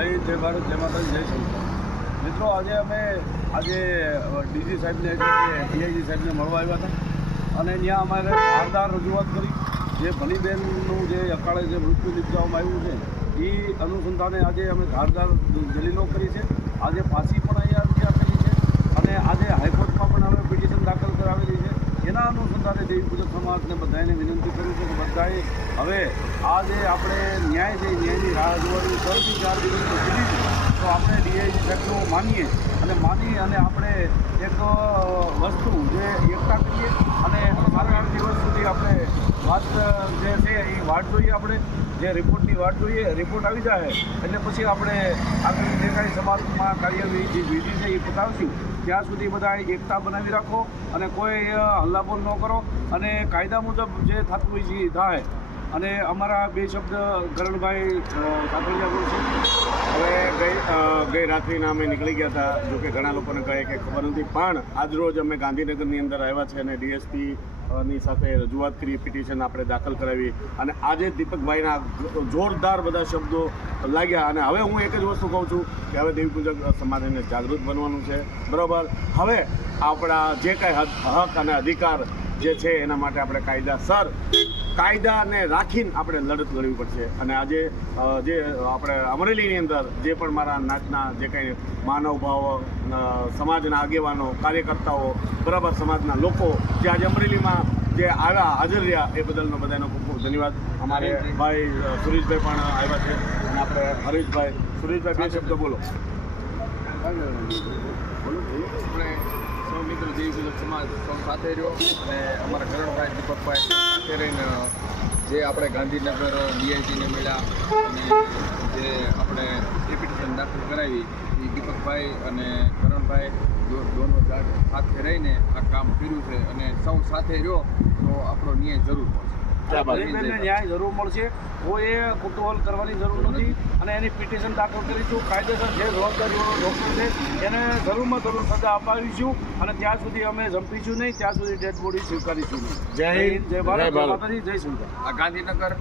જય ભારત, જય માતાજી, જય સંસ્થા. મિત્રો, આજે ડીજી સાહેબને એટલે કે ડીઆઈજી સાહેબને મળવા આવ્યા હતા અને ત્યાં અમારે ધારદાર રજૂઆત કરી. જે ભણીબેનનું જે અકાળે જે મૃત્યુ નિપજાવવામાં આવ્યું છે એ અનુસંધાને આજે અમે ધારદાર દલીલો કરી છે. આજે પાછી પણ અહીંયા અરજી આપેલી છે અને આજે હાઈકોર્ટમાં પણ હવે પિટિશન દાખલ કરાવેલી છે. એના અનુસંધાને દેવી પૂજક સમાજને બધાને વિનંતી કરી છે કે બધાએ હવે આ જે આપણે ન્યાય છે ન્યાયની રાહ જોવાની 3 થી 4 દિવસ સુધી છે, તો આપણે ડીઆઈજી સાહેબનો માની અને આપણે એક વસ્તુ જે એકતા કરીએ અને 4 દિવસ સુધી આપણે વાત જે છે એ વાટ જોઈએ. આપણે જે રિપોર્ટની વાટ જોઈએ, રિપોર્ટ આવી જાય એટલે પછી આપણે આગળ જે કાંઈ સમાજમાં કાર્યવાહી જે વિધિ છે એ પતાવશું. ત્યાં સુધી બધા એકતા બનાવી રાખો અને કોઈ હલ્લાબોલ ન કરો અને કાયદા મુજબ જે થતું હોય છે એ થાય. અને અમારા 2 શબ્દ કરણભાઈ કાતરિયા બોલશે. ગઈ રાત્રિના અમે નીકળી ગયા હતા. જોકે ઘણા લોકોને કહે કે ખબર નથી, પણ આજરોજ અમે ગાંધીનગરની અંદર આવ્યા છે અને ડીએસપી ની સાથે રજૂઆત કરી, પિટિશન આપણે દાખલ કરાવી અને આજે દીપકભાઈના જોરદાર બધા શબ્દો લાગ્યા. અને હવે હું એક જ વસ્તુ કહું છું કે હવે દેવી પૂજક સમાજને જાગૃત બનવાનું છે. બરાબર, હવે આપણા જે કાંઈ હક અને અધિકાર જે છે એના માટે આપણે કાયદાને રાખીને આપણે લડત લડવી પડશે. અને આજે જે આપણે અમરેલીની અંદર જે પણ મારા નાચના જે કંઈ માનવભાવ, સમાજના આગેવાનો, કાર્યકર્તાઓ, બરાબર, સમાજના લોકો જે આજે અમરેલીમાં જે આવ્યા, હાજર રહ્યા, એ બદલનો બધાનો ખૂબ ખૂબ ધન્યવાદ. અમારે ભાઈ સુરેશભાઈ પણ આવ્યા છે અને આપણે હરીશભાઈ. સુરેશભાઈ 2 શબ્દ બોલો. આપણે સૌ મિત્રો દેવી પૂજક સમાજ સૌ સાથે રહ્યો અને અમારા કરણભાઈ, દીપકભાઈ સાથે રહીને જે આપણે ગાંધીનગર ડીઆઈજીને મળ્યા અને જે આપણે પિટિશન દાખલ કરાવી એ દીપકભાઈ અને કરણભાઈ દોનો સાથે રહીને આ કામ કર્યું છે અને સૌ સાથે રહ્યો તો આપણો ન્યાય જરૂર મળશે. ગરીબને ન્યાય જરૂર મળશે. કોઈ કુતૂહલ કરવાની જરૂર નથી અને એની પિટિશન દાખલ કરીશું. કાયદેસર જે જવાબદારીવાળો ડૉક્ટર છે એને જરૂરમાં જરૂર સજા અપાવીશું અને ત્યાં સુધી અમે જંપીશું નહીં, ત્યાં સુધી ડેડ બોડી સ્વીકારીશું નહીં. જય હિન્દ, જય ભારત, જય માતાજી, જય સંસ્થા. આ ગાંધીનગર